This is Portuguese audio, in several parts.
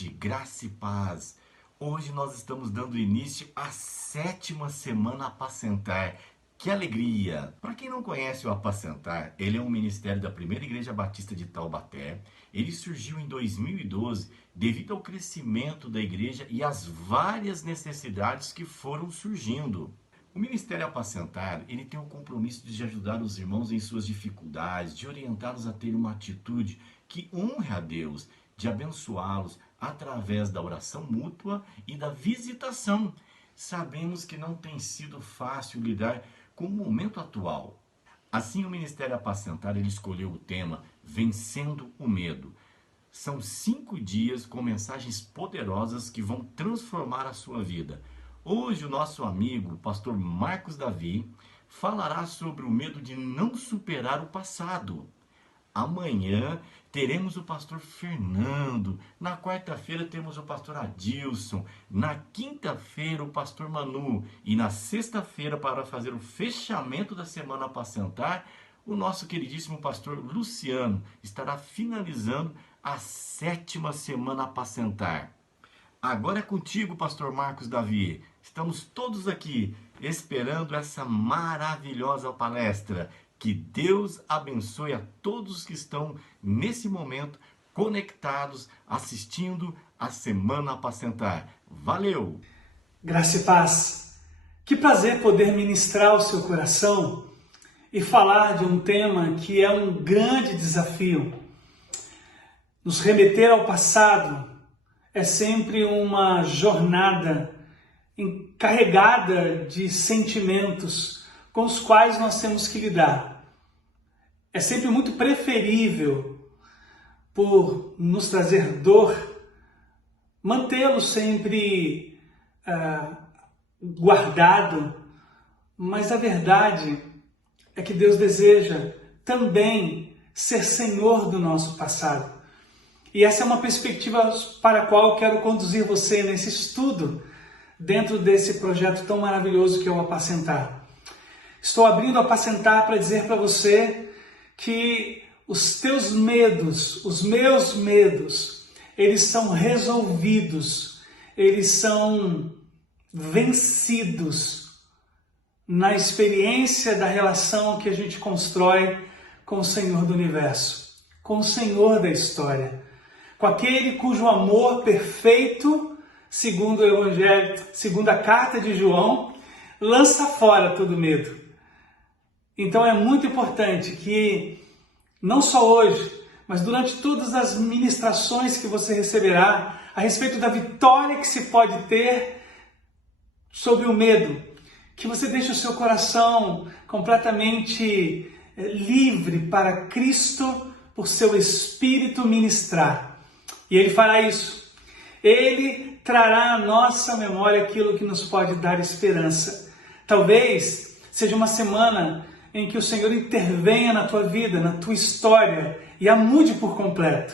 noite, graça e paz. Hoje nós estamos dando início à 7ª semana Apacentar. Que alegria! Para quem não conhece o Apacentar, ele é um ministério da Primeira Igreja Batista de Taubaté. Ele surgiu em 2012 devido ao crescimento da igreja e às várias necessidades que foram surgindo. O Ministério Apacentar, ele tem o compromisso de ajudar os irmãos em suas dificuldades, de orientá-los a ter uma atitude que honre a Deus, de abençoá-los através da oração mútua e da visitação. Sabemos que não tem sido fácil lidar com o momento atual. Assim, o Ministério Apacentar, ele escolheu o tema Vencendo o Medo. São 5 dias com mensagens poderosas que vão transformar a sua vida. Hoje o nosso amigo, o pastor Marcos Davi, falará sobre o medo de não superar o passado. Amanhã teremos o pastor Fernando, na quarta-feira temos o pastor Adilson, na quinta-feira o pastor Manu e na sexta-feira, para fazer o fechamento da semana Apacentar, o nosso queridíssimo pastor Luciano estará finalizando a 7ª semana Apacentar. Agora é contigo, pastor Marcos Davi. Estamos todos aqui esperando essa maravilhosa palestra. Que Deus abençoe a todos que estão nesse momento conectados, assistindo a Semana Apacentar. Valeu! Graça e paz. Que prazer poder ministrar o seu coração e falar de um tema que é um grande desafio. Nos remeter ao passado é sempre uma jornada carregada de sentimentos com os quais nós temos que lidar. É sempre muito preferível, por nos trazer dor, mantê-lo sempre guardado, mas a verdade é que Deus deseja também ser Senhor do nosso passado. E essa é uma perspectiva para a qual eu quero conduzir você nesse estudo, dentro desse projeto tão maravilhoso que é o Apacentar. Estou abrindo o Apacentar para dizer para você que os teus medos, os meus medos, eles são resolvidos, eles são vencidos na experiência da relação que a gente constrói com o Senhor do Universo, com o Senhor da história, com aquele cujo amor perfeito, segundo o Evangelho, segundo a carta de João, lança fora todo medo. Então é muito importante que, não só hoje, mas durante todas as ministrações que você receberá a respeito da vitória que se pode ter sobre o medo, que você deixe o seu coração completamente livre para Cristo, por seu Espírito ministrar. E Ele fará isso. Ele trará à nossa memória aquilo que nos pode dar esperança. Talvez seja uma semana em que o Senhor intervenha na tua vida, na tua história e a mude por completo.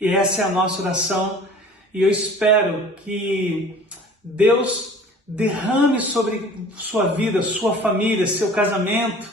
E essa é a nossa oração, e eu espero que Deus derrame sobre sua vida, sua família, seu casamento,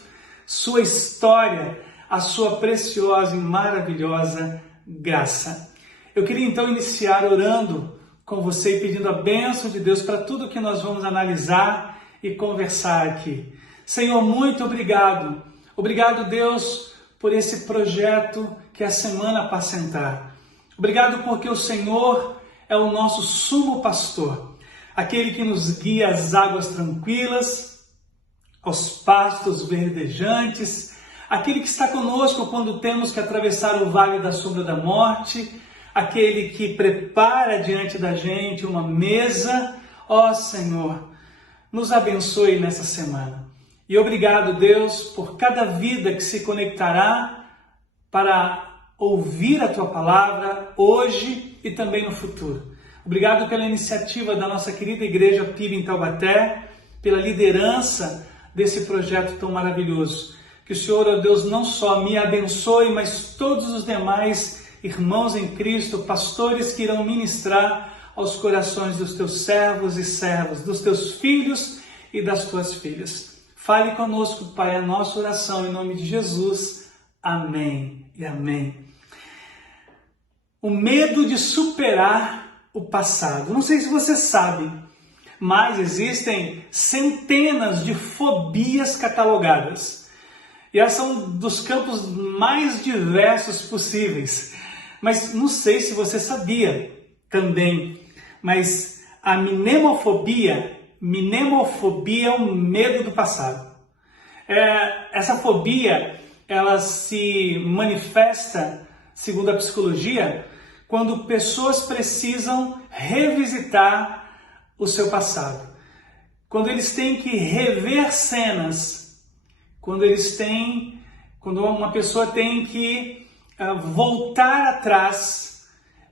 sua história, a sua preciosa e maravilhosa graça. Eu queria então iniciar orando com você e pedindo a bênção de Deus para tudo que nós vamos analisar e conversar aqui. Senhor, muito obrigado. Obrigado, Deus, por esse projeto que é a Semana Apacentar. Obrigado porque o Senhor é o nosso sumo pastor, aquele que nos guia às águas tranquilas, aos pastos verdejantes, aquele que está conosco quando temos que atravessar o vale da sombra da morte, aquele que prepara diante da gente uma mesa. Ó Senhor, nos abençoe nessa semana. E obrigado, Deus, por cada vida que se conectará para ouvir a Tua Palavra hoje e também no futuro. Obrigado pela iniciativa da nossa querida Igreja PIB em Taubaté, pela liderança desse projeto tão maravilhoso. Que o Senhor, ó Deus, não só me abençoe, mas todos os demais irmãos em Cristo, pastores que irão ministrar aos corações dos Teus servos e servas, dos Teus filhos e das Tuas filhas. Fale conosco, Pai, a nossa oração em nome de Jesus. Amém e amém. O medo de superar o passado. Não sei se você sabe, mas existem centenas de fobias catalogadas. E elas são dos campos mais diversos possíveis. Mas não sei se você sabia também, mas a mnemofobia é o medo do passado. Essa fobia, ela se manifesta, segundo a psicologia, quando pessoas precisam revisitar o seu passado. Quando eles têm que rever cenas, quando uma pessoa tem que voltar atrás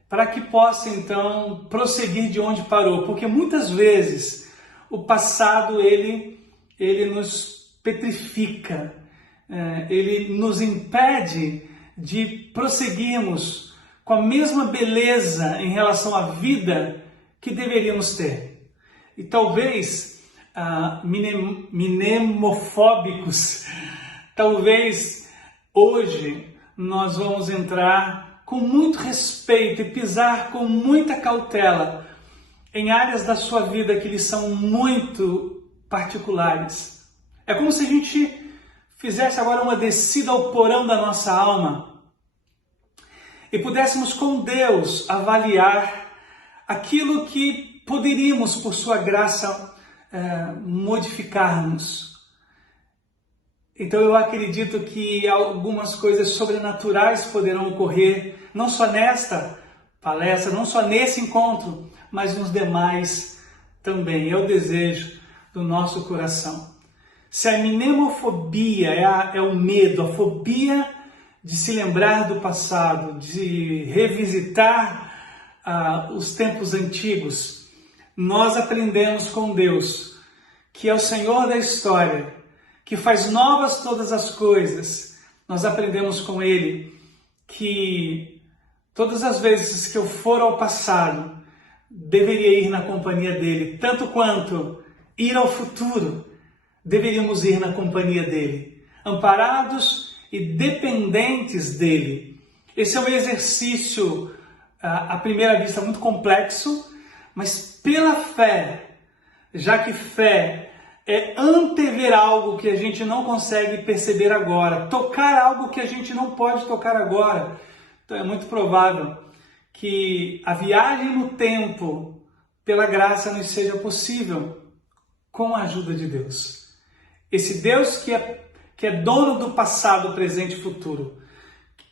para que possa então prosseguir de onde parou, porque muitas vezes o passado ele nos petrifica, ele nos impede de prosseguirmos com a mesma beleza em relação à vida que deveríamos ter. E talvez mnemofóbicos, talvez hoje nós vamos entrar com muito respeito e pisar com muita cautela em áreas da sua vida que lhe são muito particulares. É como se a gente fizesse agora uma descida ao porão da nossa alma e pudéssemos com Deus avaliar aquilo que poderíamos, por sua graça, modificarmos. Então eu acredito que algumas coisas sobrenaturais poderão ocorrer, não só nesta palestra, não só nesse encontro, mas nos demais também. É o desejo do nosso coração. Se a mnemofobia é o medo, a fobia de se lembrar do passado, de revisitar os tempos antigos, nós aprendemos com Deus, que é o Senhor da história, que faz novas todas as coisas. Nós aprendemos com Ele que todas as vezes que eu for ao passado, deveria ir na companhia dEle, tanto quanto ir ao futuro, deveríamos ir na companhia dEle, amparados e dependentes dEle. Esse é um exercício, à primeira vista, muito complexo, mas pela fé, já que fé é antever algo que a gente não consegue perceber agora, tocar algo que a gente não pode tocar agora. Então é muito provável que a viagem no tempo, pela graça, nos seja possível com a ajuda de Deus. Esse Deus que é dono do passado, presente e futuro.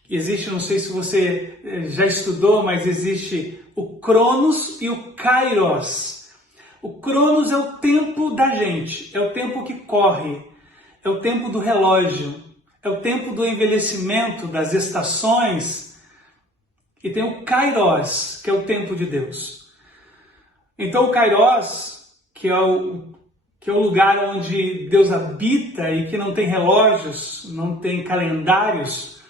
Existe, não sei se você já estudou, mas existe o Cronos e o Kairos. O Cronos é o tempo da gente, é o tempo que corre, é o tempo do relógio, é o tempo do envelhecimento, das estações. E tem o Kairos, que é o tempo de Deus. Então o Kairos, que é o lugar onde Deus habita e que não tem relógios, não tem calendários,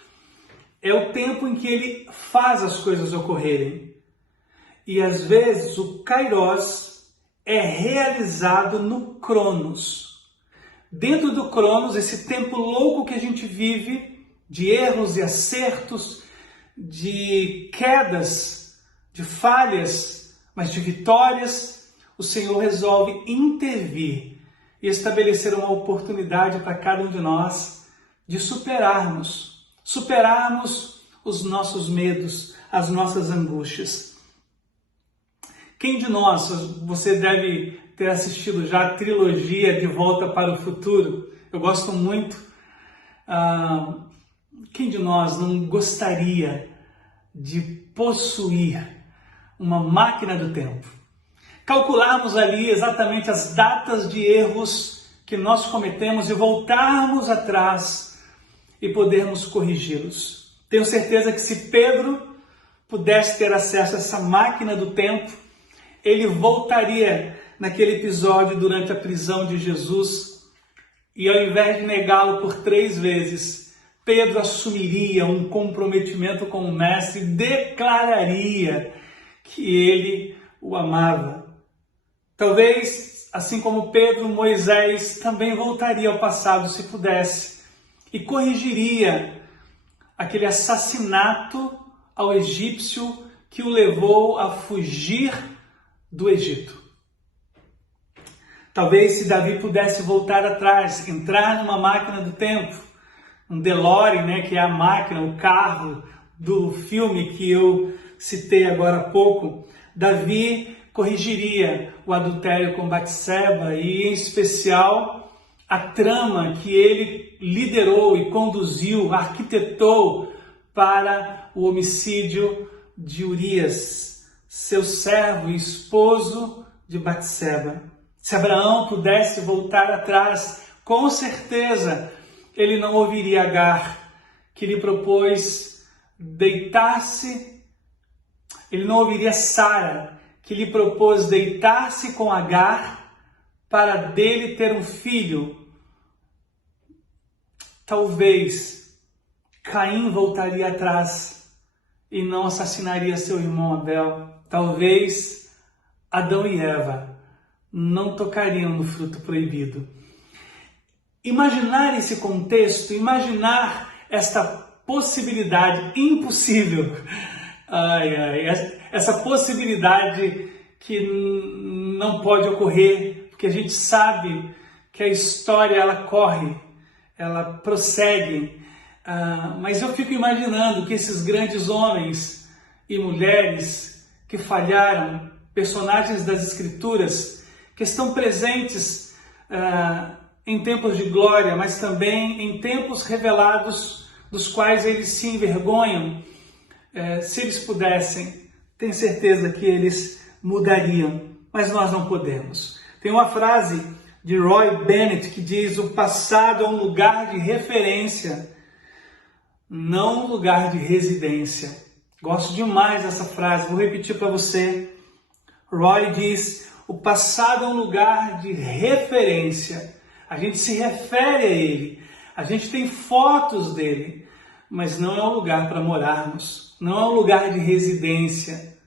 é o tempo em que Ele faz as coisas ocorrerem. E às vezes o Kairos é realizado no Cronos. Dentro do Cronos, esse tempo louco que a gente vive, de erros e acertos, de quedas, de falhas, mas de vitórias, o Senhor resolve intervir e estabelecer uma oportunidade para cada um de nós de superarmos os nossos medos, as nossas angústias. Quem de nós, você deve ter assistido já a trilogia De Volta para o Futuro, eu gosto muito. Quem de nós não gostaria de possuir uma máquina do tempo? Calcularmos ali exatamente as datas de erros que nós cometemos e voltarmos atrás e podermos corrigi-los. Tenho certeza que se Pedro pudesse ter acesso a essa máquina do tempo, ele voltaria naquele episódio durante a prisão de Jesus e, ao invés de negá-lo por 3 vezes, Pedro assumiria um comprometimento com o Mestre e declararia que ele o amava. Talvez, assim como Pedro, Moisés também voltaria ao passado se pudesse e corrigiria aquele assassinato ao egípcio que o levou a fugir do Egito. Talvez se Davi pudesse voltar atrás, entrar numa máquina do tempo, um DeLorean, né, que é a máquina, o carro do filme que eu citei agora há pouco, Davi corrigiria o adultério com Batseba e, em especial, a trama que ele liderou e conduziu, arquitetou para o homicídio de Urias, seu servo e esposo de Batseba. Se Abraão pudesse voltar atrás, com certeza ele não ouviria Agar, que lhe propôs deitar-se. Ele não ouviria Sara, que lhe propôs deitar-se com Agar para dele ter um filho. Talvez Caim voltaria atrás e não assassinaria seu irmão Abel. Talvez Adão e Eva não tocariam no fruto proibido. Imaginar esse contexto, imaginar esta possibilidade impossível, essa possibilidade que não pode ocorrer, porque a gente sabe que a história ela corre, ela prossegue, mas eu fico imaginando que esses grandes homens e mulheres que falharam, personagens das Escrituras, que estão presentes em tempos de glória, mas também em tempos revelados dos quais eles se envergonham, se eles pudessem, tenho certeza que eles mudariam, mas nós não podemos. Tem uma frase de Roy Bennett que diz: o passado é um lugar de referência, não um lugar de residência. Gosto demais dessa frase, vou repetir para você. Roy diz: o passado é um lugar de referência. A gente se refere a ele, a gente tem fotos dele, mas não é um lugar para morarmos, não é um lugar de residência.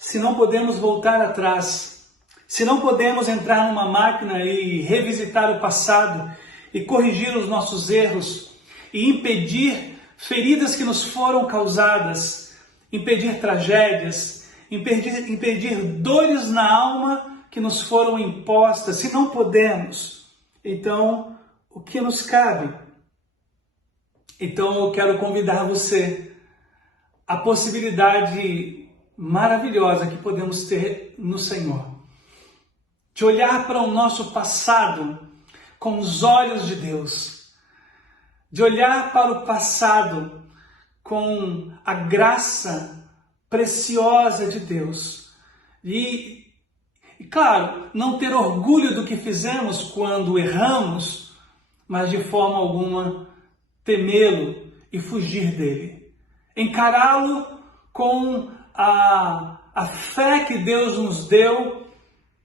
Se não podemos voltar atrás, se não podemos entrar numa máquina e revisitar o passado e corrigir os nossos erros e impedir feridas que nos foram causadas, impedir tragédias, impedir dores na alma que nos foram impostas, se não podemos, então o que nos cabe? Então eu quero convidar você à possibilidade maravilhosa que podemos ter no Senhor, de olhar para o nosso passado com os olhos de Deus, de olhar para o passado com a graça preciosa de Deus e claro, não ter orgulho do que fizemos quando erramos, mas de forma alguma temê-lo e fugir dele. Encará-lo com a fé que Deus nos deu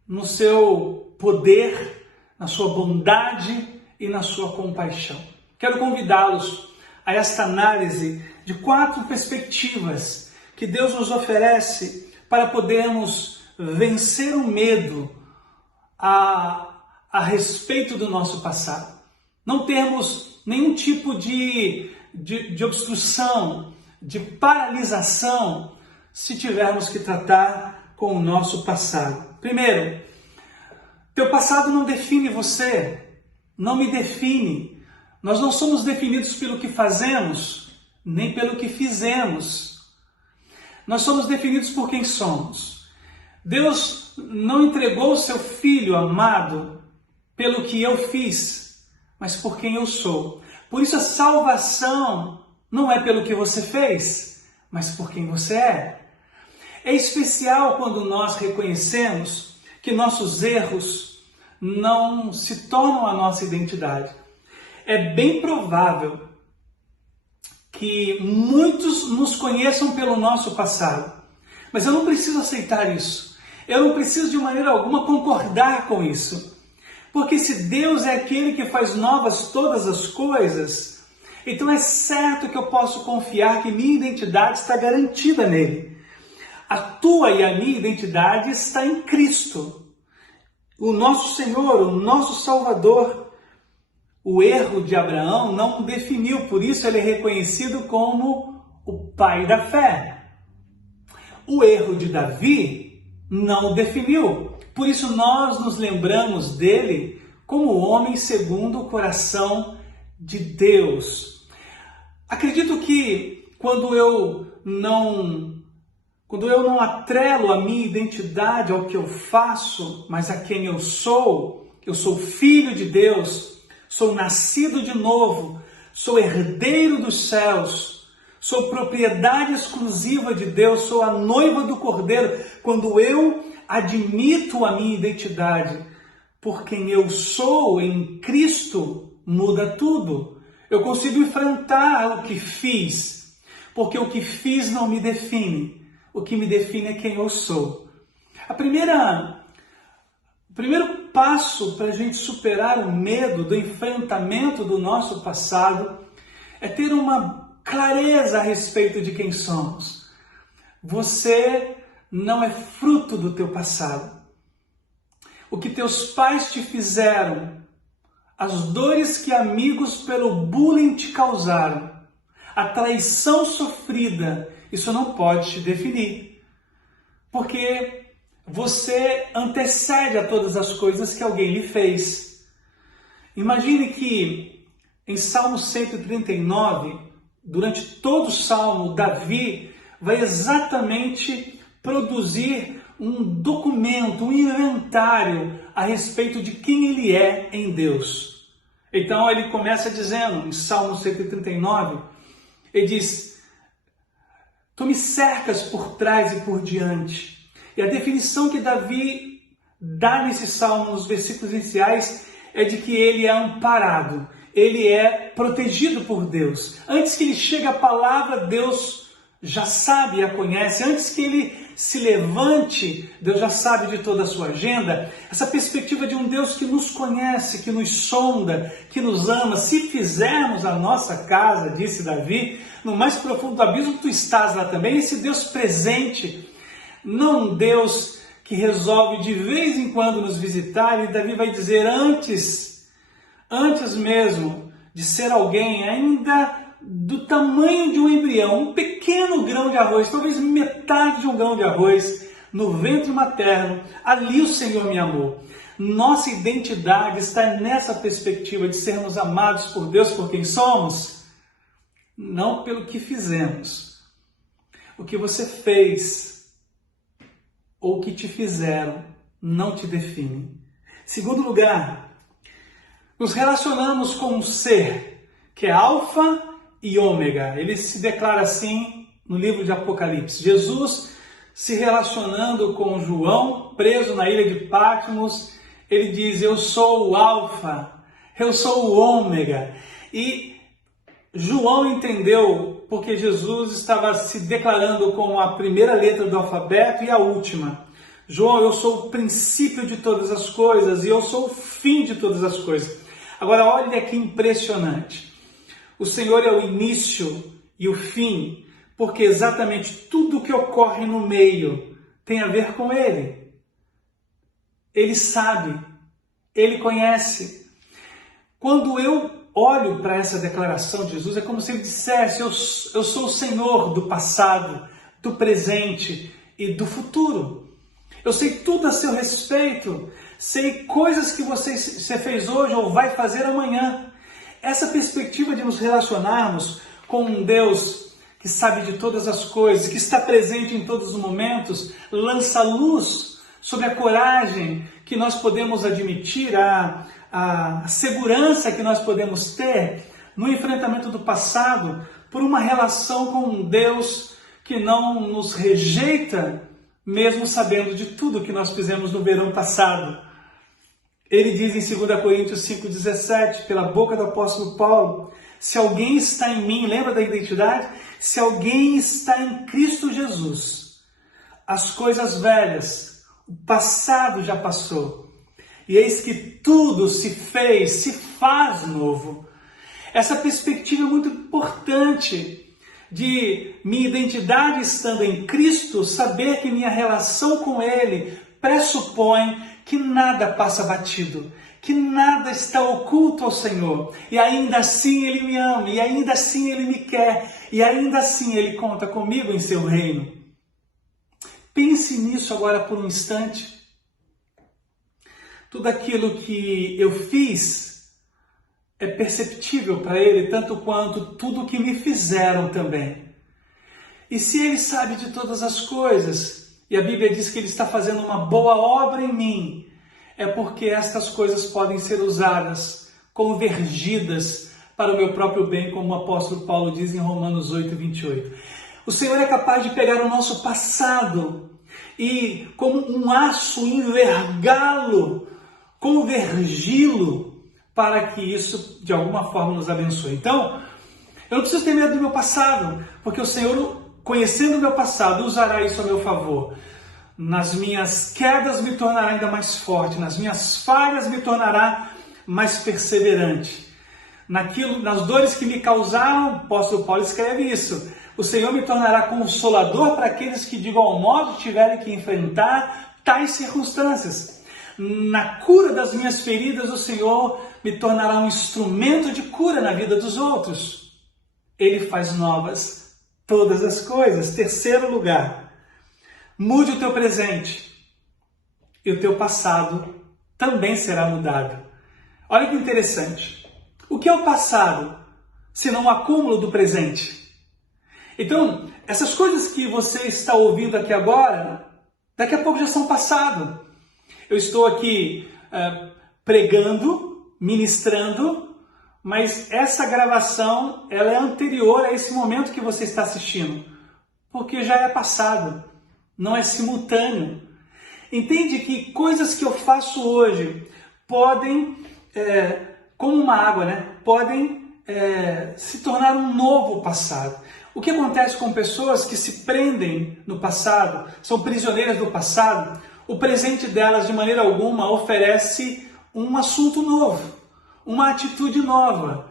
no seu poder, na sua bondade e na sua compaixão. Quero convidá-los a esta análise de 4 perspectivas que Deus nos oferece para podermos vencer o medo a respeito do nosso passado. Não termos nenhum tipo de obstrução, de paralisação, se tivermos que tratar com o nosso passado. Primeiro, teu passado não define você, não me define. Nós não somos definidos pelo que fazemos, nem pelo que fizemos. Nós somos definidos por quem somos. Deus não entregou o seu Filho amado pelo que eu fiz, mas por quem eu sou. Por isso a salvação não é pelo que você fez, mas por quem você é. É especial quando nós reconhecemos que nossos erros não se tornam a nossa identidade. É bem provável que muitos nos conheçam pelo nosso passado, mas eu não preciso aceitar isso. Eu não preciso de maneira alguma concordar com isso. Porque se Deus é aquele que faz novas todas as coisas, então é certo que eu posso confiar que minha identidade está garantida nele. A tua e a minha identidade está em Cristo, o nosso Senhor, o nosso Salvador. O erro de Abraão não o definiu, por isso ele é reconhecido como o pai da fé. o erro de Davi não o definiu. Por isso nós nos lembramos dele como homem segundo o coração de Deus. Acredito que quando eu não atrelo a minha identidade ao que eu faço, mas a quem eu sou filho de Deus, sou nascido de novo, sou herdeiro dos céus, sou propriedade exclusiva de Deus, sou a noiva do Cordeiro. Quando eu admito a minha identidade por quem eu sou em Cristo, muda tudo. Eu consigo enfrentar o que fiz, porque o que fiz não me define. O que me define é quem eu sou. O primeiro passo para a gente superar o medo do enfrentamento do nosso passado é ter uma clareza a respeito de quem somos. Você não é fruto do teu passado. O que teus pais te fizeram, as dores que amigos pelo bullying te causaram, a traição sofrida, isso não pode te definir. Porque você antecede a todas as coisas que alguém lhe fez. Imagine que em Salmo 139, durante todo o Salmo, Davi vai exatamente produzir um documento, um inventário a respeito de quem ele é em Deus. Então ele começa dizendo, em Salmo 139, ele diz: tu me cercas por trás e por diante. E a definição que Davi dá nesse salmo, nos versículos iniciais, é de que ele é amparado, ele é protegido por Deus. Antes que ele chegue a palavra, Deus já sabe e a conhece. Antes que ele se levante, Deus já sabe de toda a sua agenda. Essa perspectiva de um Deus que nos conhece, que nos sonda, que nos ama. Se fizermos a nossa casa, disse Davi, no mais profundo do abismo, tu estás lá também. Esse Deus presente, não um Deus que resolve de vez em quando nos visitar. E Davi vai dizer, antes mesmo de ser alguém ainda do tamanho de um embrião, um pequeno grão de arroz, talvez metade de um grão de arroz, no ventre materno, ali o Senhor me amou. Nossa identidade está nessa perspectiva de sermos amados por Deus por quem somos, não pelo que fizemos. O que você fez ou o que te fizeram não te define. Segundo lugar, nos relacionamos com um ser que é alfa e ômega. Ele se declara assim no livro de Apocalipse. Jesus, se relacionando com João, preso na ilha de Patmos, ele diz, eu sou o alfa, eu sou o ômega. E João entendeu porque Jesus estava se declarando como a primeira letra do alfabeto e a última. João, eu sou o princípio de todas as coisas e eu sou o fim de todas as coisas. Agora olha que impressionante. O Senhor é o início e o fim, porque exatamente tudo que ocorre no meio tem a ver com Ele. Ele sabe, Ele conhece. Quando eu olho para essa declaração de Jesus, é como se Ele dissesse, eu sou o Senhor do passado, do presente e do futuro. Eu sei tudo a seu respeito, sei coisas que você fez hoje ou vai fazer amanhã. Essa perspectiva de nos relacionarmos com um Deus que sabe de todas as coisas, que está presente em todos os momentos, lança luz sobre a coragem que nós podemos admitir, a segurança que nós podemos ter no enfrentamento do passado por uma relação com um Deus que não nos rejeita, mesmo sabendo de tudo que nós fizemos no verão passado. Ele diz em 2 Coríntios 5,17, pela boca do apóstolo Paulo, se alguém está em mim, lembra da identidade? Se alguém está em Cristo Jesus, as coisas velhas, o passado já passou, e eis que tudo se faz novo. Essa perspectiva é muito importante de minha identidade estando em Cristo, saber que minha relação com Ele pressupõe que nada passa batido, que nada está oculto ao Senhor, e ainda assim Ele me ama, e ainda assim Ele me quer, e ainda assim Ele conta comigo em seu reino. Pense nisso agora por um instante. Tudo aquilo que eu fiz é perceptível para Ele, tanto quanto tudo que me fizeram também. E se Ele sabe de todas as coisas, e a Bíblia diz que Ele está fazendo uma boa obra em mim, é porque estas coisas podem ser usadas, convergidas para o meu próprio bem, como o apóstolo Paulo diz em Romanos 8, 28. O Senhor é capaz de pegar o nosso passado e, como um aço, envergá-lo, convergi-lo, para que isso, de alguma forma, nos abençoe. Então, eu não preciso ter medo do meu passado, porque o Senhor, conhecendo o meu passado, usará isso a meu favor. Nas minhas quedas me tornará ainda mais forte, nas minhas falhas me tornará mais perseverante. Nas dores que me causaram, o apóstolo Paulo escreve isso, o Senhor me tornará consolador para aqueles que de igual modo tiverem que enfrentar tais circunstâncias. Na cura das minhas feridas, o Senhor me tornará um instrumento de cura na vida dos outros. Ele faz novas todas as coisas. Terceiro lugar, mude o teu presente e o teu passado também será mudado. Olha que interessante. O que é o passado, senão o acúmulo do presente? Então, essas coisas que você está ouvindo aqui agora, daqui a pouco já são passado. Eu estou aqui pregando, ministrando, mas essa gravação ela é anterior a esse momento que você está assistindo, porque já é passado, não é simultâneo. Entende que coisas que eu faço hoje podem, como uma água, podem se tornar um novo passado. O que acontece com pessoas que se prendem no passado, são prisioneiras do passado, o presente delas de maneira alguma oferece um assunto novo, uma atitude nova.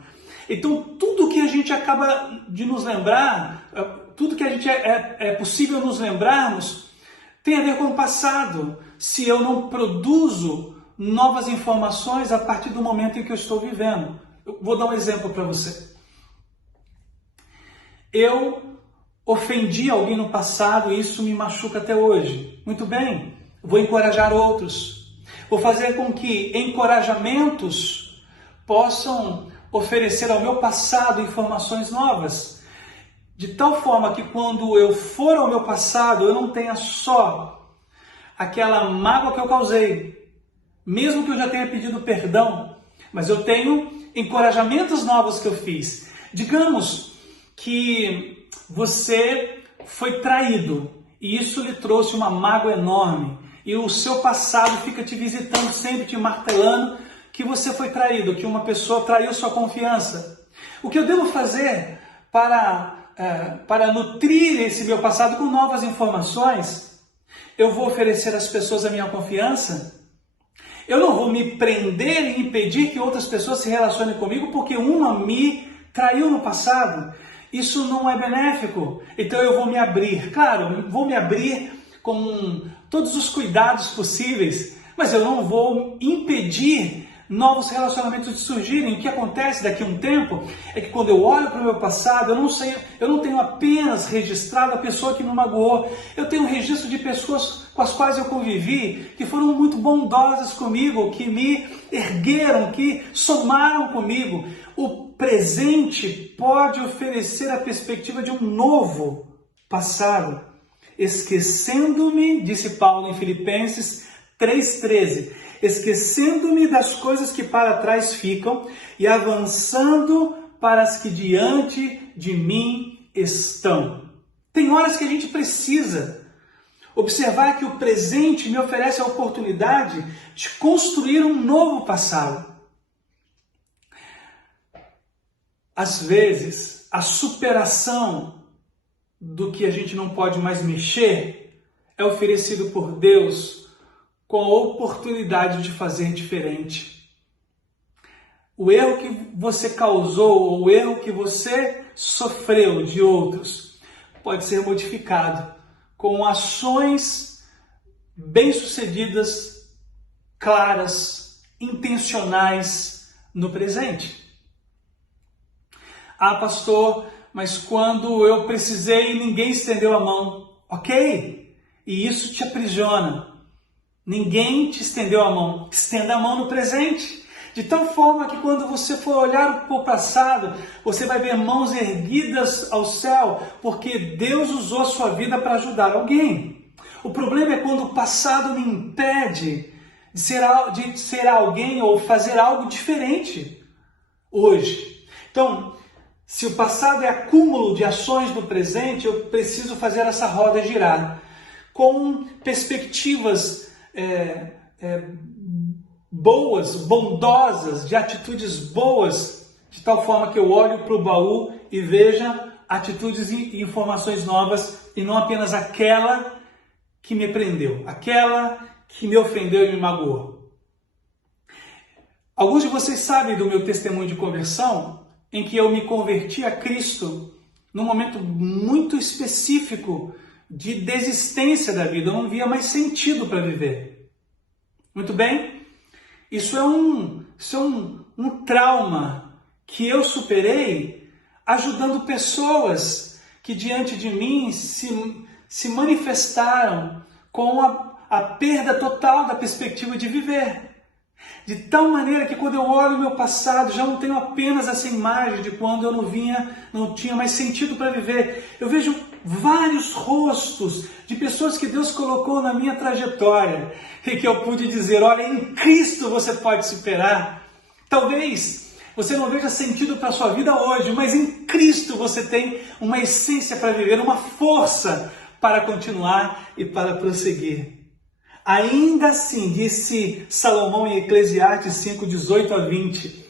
Então tudo que a gente acaba de nos lembrar, tudo que a gente é possível nos lembrarmos, tem a ver com o passado, se eu não produzo novas informações a partir do momento em que eu estou vivendo. Eu vou dar um exemplo para você. Eu ofendi alguém no passado e isso me machuca até hoje. Muito bem, vou encorajar outros. Vou fazer com que encorajamentos possam oferecer ao meu passado informações novas. De tal forma que quando eu for ao meu passado, eu não tenha só aquela mágoa que eu causei, mesmo que eu já tenha pedido perdão, mas eu tenho encorajamentos novos que eu fiz. Digamos que você foi traído e isso lhe trouxe uma mágoa enorme e o seu passado fica te visitando sempre, te martelando que você foi traído, que uma pessoa traiu sua confiança. O que eu devo fazer para nutrir esse meu passado com novas informações? Eu vou oferecer às pessoas a minha confiança? Eu não vou me prender e impedir que outras pessoas se relacionem comigo porque uma me traiu no passado. Isso não é benéfico. Então eu vou me abrir. Claro, vou me abrir com todos os cuidados possíveis, mas eu não vou impedir novos relacionamentos de surgirem. O que acontece daqui a um tempo é que quando eu olho para o meu passado, eu não tenho apenas registrado a pessoa que me magoou, eu tenho um registro de pessoas com as quais eu convivi, que foram muito bondosas comigo, que me ergueram, que somaram comigo. O presente pode oferecer a perspectiva de um novo passado. Esquecendo-me, disse Paulo em Filipenses 3,13, esquecendo-me das coisas que para trás ficam e avançando para as que diante de mim estão. Tem horas que a gente precisa observar que o presente me oferece a oportunidade de construir um novo passado. Às vezes, a superação do que a gente não pode mais mexer é oferecido por Deus com a oportunidade de fazer diferente. O erro que você causou ou o erro que você sofreu de outros pode ser modificado com ações bem-sucedidas, claras, intencionais no presente. Ah, pastor, mas quando eu precisei, ninguém estendeu a mão. Ok, e isso te aprisiona. Ninguém te estendeu a mão. Estenda a mão no presente. De tal forma que quando você for olhar para o passado, você vai ver mãos erguidas ao céu, porque Deus usou a sua vida para ajudar alguém. O problema é quando o passado me impede de ser alguém ou fazer algo diferente hoje. Então, se o passado é acúmulo de ações do presente, eu preciso fazer essa roda girar com perspectivas boas, bondosas, de atitudes boas, de tal forma que eu olho para o baú e veja atitudes e informações novas e não apenas aquela que me prendeu, aquela que me ofendeu e me magoou. Alguns de vocês sabem do meu testemunho de conversão, em que eu me converti a Cristo num momento muito específico de desistência da vida. Eu não via mais sentido para viver. Muito bem? Isso é um trauma que eu superei ajudando pessoas que diante de mim se manifestaram com a perda total da perspectiva de viver. De tal maneira que quando eu olho o meu passado, já não tenho apenas essa imagem de quando eu não tinha mais sentido para viver. Eu vejo vários rostos de pessoas que Deus colocou na minha trajetória e que eu pude dizer, olha, em Cristo você pode superar. Talvez você não veja sentido para a sua vida hoje, mas em Cristo você tem uma essência para viver, uma força para continuar e para prosseguir. Ainda assim, disse Salomão em Eclesiastes 5, 18 a 20,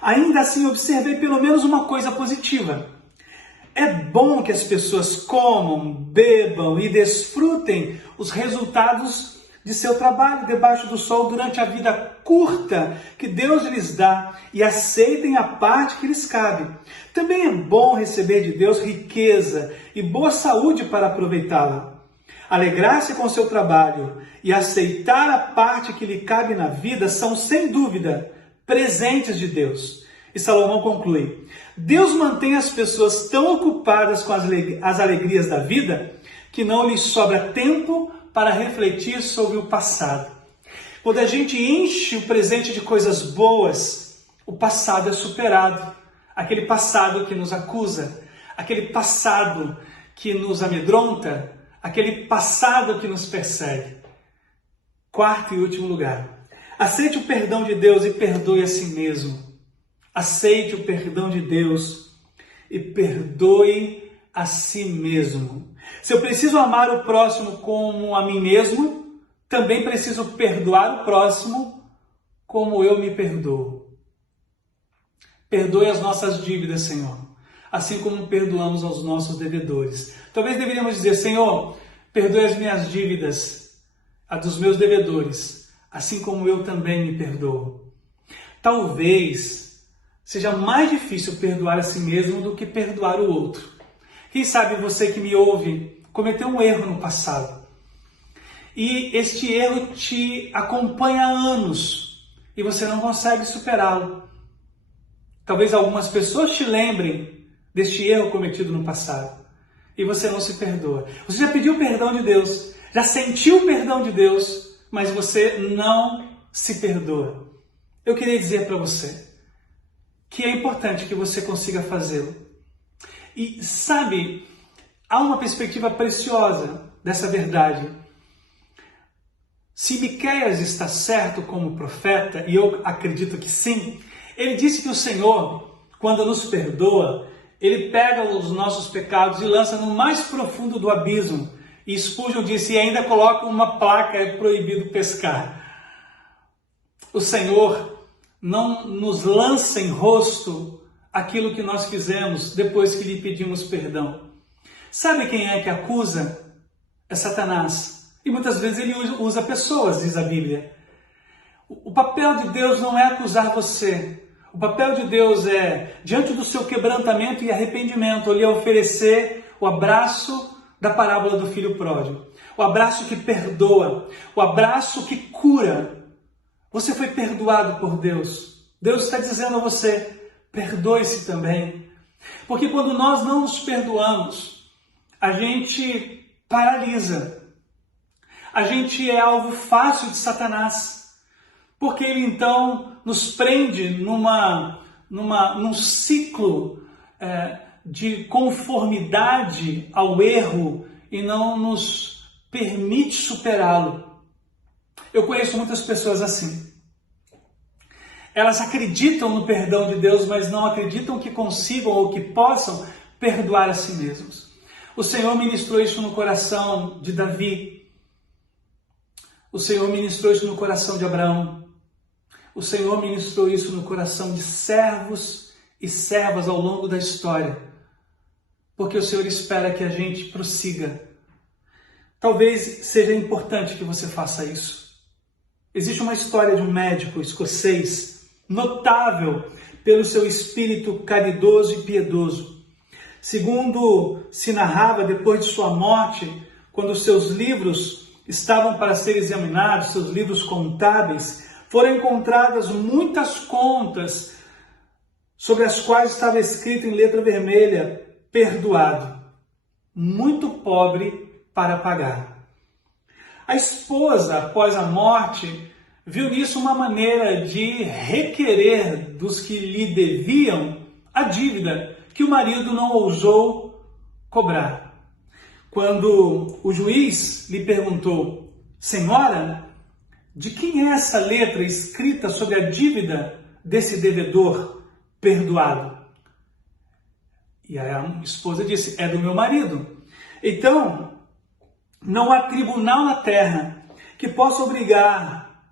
ainda assim observei pelo menos uma coisa positiva. É bom que as pessoas comam, bebam e desfrutem os resultados de seu trabalho debaixo do sol durante a vida curta que Deus lhes dá e aceitem a parte que lhes cabe. Também é bom receber de Deus riqueza e boa saúde para aproveitá-la. Alegrar-se com seu trabalho e aceitar a parte que lhe cabe na vida são, sem dúvida, presentes de Deus. E Salomão conclui, Deus mantém as pessoas tão ocupadas com as alegrias da vida que não lhes sobra tempo para refletir sobre o passado. Quando a gente enche o presente de coisas boas, o passado é superado. Aquele passado que nos acusa, aquele passado que nos amedronta, aquele passado que nos persegue. Quarto e último lugar. Aceite o perdão de Deus e perdoe a si mesmo. Aceite o perdão de Deus e perdoe a si mesmo. Se eu preciso amar o próximo como a mim mesmo, também preciso perdoar o próximo como eu me perdoo. Perdoe as nossas dívidas, Senhor, assim como perdoamos aos nossos devedores. Talvez deveríamos dizer, Senhor, perdoe as minhas dívidas, a dos meus devedores, assim como eu também me perdoo. Talvez seja mais difícil perdoar a si mesmo do que perdoar o outro. Quem sabe você que me ouve cometeu um erro no passado. E este erro te acompanha há anos e você não consegue superá-lo. Talvez algumas pessoas te lembrem deste erro cometido no passado e você não se perdoa. Você já pediu perdão de Deus, já sentiu o perdão de Deus, mas você não se perdoa. Eu queria dizer para você que é importante que você consiga fazê-lo. E sabe, há uma perspectiva preciosa dessa verdade. Se Miqueias está certo como profeta, e eu acredito que sim, ele disse que o Senhor, quando nos perdoa, ele pega os nossos pecados e lança no mais profundo do abismo. E Spurgeon disse, e ainda coloca uma placa, é proibido pescar. O Senhor não nos lança em rosto aquilo que nós fizemos depois que lhe pedimos perdão. Sabe quem é que acusa? É Satanás. E muitas vezes ele usa pessoas, diz a Bíblia. O papel de Deus não é acusar você. O papel de Deus é, diante do seu quebrantamento e arrependimento, lhe oferecer o abraço da parábola do filho pródigo. O abraço que perdoa. O abraço que cura. Você foi perdoado por Deus. Deus está dizendo a você, perdoe-se também. Porque quando nós não nos perdoamos, a gente paralisa. a gente é alvo fácil de Satanás, porque ele então nos prende num ciclo de conformidade ao erro e não nos permite superá-lo. Eu conheço muitas pessoas assim. Elas acreditam no perdão de Deus, mas não acreditam que consigam ou que possam perdoar a si mesmos. O Senhor ministrou isso no coração de Davi. O Senhor ministrou isso no coração de Abraão. O Senhor ministrou isso no coração de servos e servas ao longo da história. Porque o Senhor espera que a gente prossiga. Talvez seja importante que você faça isso. Existe uma história de um médico escocês notável pelo seu espírito caridoso e piedoso. Segundo se narrava, depois de sua morte, quando seus livros estavam para ser examinados, seus livros contábeis, foram encontradas muitas contas sobre as quais estava escrito em letra vermelha, perdoado, muito pobre para pagar. A esposa, após a morte, viu nisso uma maneira de requerer dos que lhe deviam a dívida que o marido não ousou cobrar. Quando o juiz lhe perguntou: Senhora, de quem é essa letra escrita sobre a dívida desse devedor perdoado? E a esposa disse: é do meu marido. Então, não há tribunal na terra que possa obrigar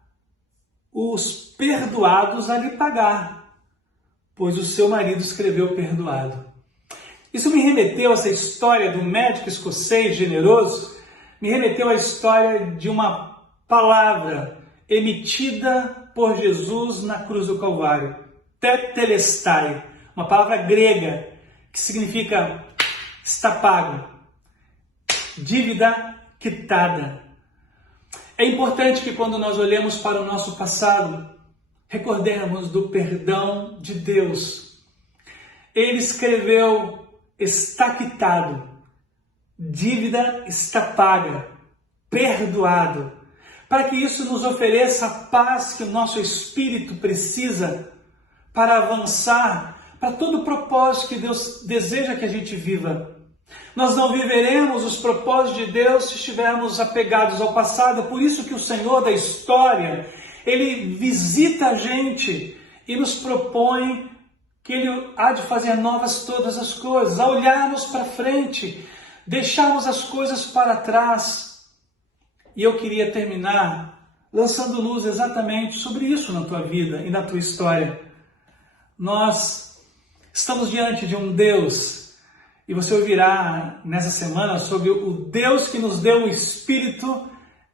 os perdoados a lhe pagar, pois o seu marido escreveu perdoado. Isso me remeteu a essa história do médico escocês generoso, me remeteu à história de uma palavra emitida por Jesus na cruz do Calvário, tetelestai, uma palavra grega que significa está pago, dívida quitada. É importante que quando nós olhemos para o nosso passado, recordemos do perdão de Deus. Ele escreveu: está quitado, dívida está paga, perdoado, para que isso nos ofereça a paz que o nosso espírito precisa para avançar para todo o propósito que Deus deseja que a gente viva. Nós não viveremos os propósitos de Deus se estivermos apegados ao passado. É por isso que o Senhor da história, Ele visita a gente e nos propõe que Ele há de fazer novas todas as coisas, a olharmos para frente, deixarmos as coisas para trás. E eu queria terminar lançando luz exatamente sobre isso na tua vida e na tua história. Nós estamos diante de um Deus. E você ouvirá nessa semana sobre o Deus que nos deu um espírito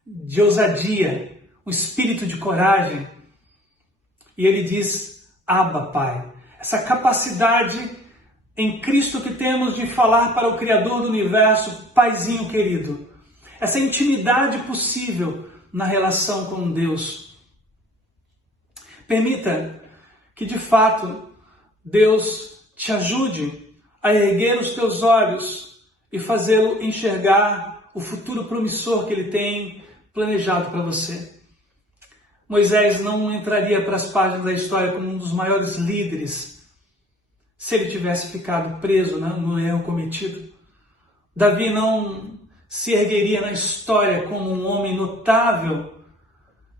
de ousadia, um espírito de coragem. E ele diz: Abba, Pai. Essa capacidade em Cristo que temos de falar para o Criador do Universo, Paizinho querido. Essa intimidade possível na relação com Deus. Permita que de fato Deus te ajude a erguer os teus olhos e fazê-lo enxergar o futuro promissor que Ele tem planejado para você. Moisés não entraria para as páginas da história como um dos maiores líderes se ele tivesse ficado preso no erro cometido. Davi não se ergueria na história como um homem notável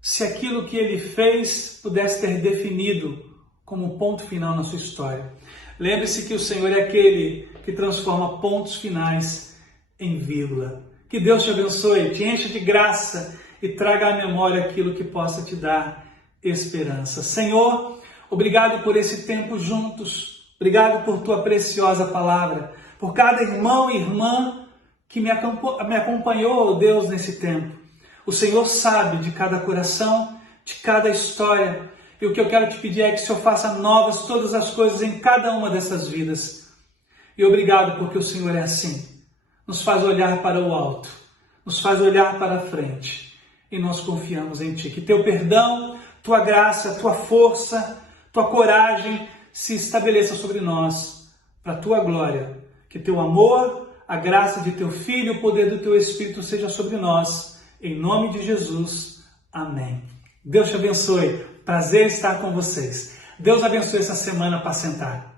se aquilo que ele fez pudesse ter definido como ponto final na sua história. Lembre-se que o Senhor é aquele que transforma pontos finais em vírgula. Que Deus te abençoe, te encha de graça e traga à memória aquilo que possa te dar esperança. Senhor, obrigado por esse tempo juntos. Obrigado por tua preciosa palavra, por cada irmão e irmã que me acompanhou, Deus, nesse tempo. O Senhor sabe de cada coração, de cada história. E o que eu quero te pedir é que o Senhor faça novas todas as coisas em cada uma dessas vidas. E obrigado porque o Senhor é assim. Nos faz olhar para o alto, nos faz olhar para a frente. E nós confiamos em Ti. Que Teu perdão, Tua graça, Tua força, Tua coragem se estabeleça sobre nós, para a Tua glória. Que Teu amor, a graça de Teu Filho, o poder do Teu Espírito seja sobre nós Em nome de Jesus, amém. Deus te abençoe. Prazer estar com vocês. Deus abençoe essa semana apacentar.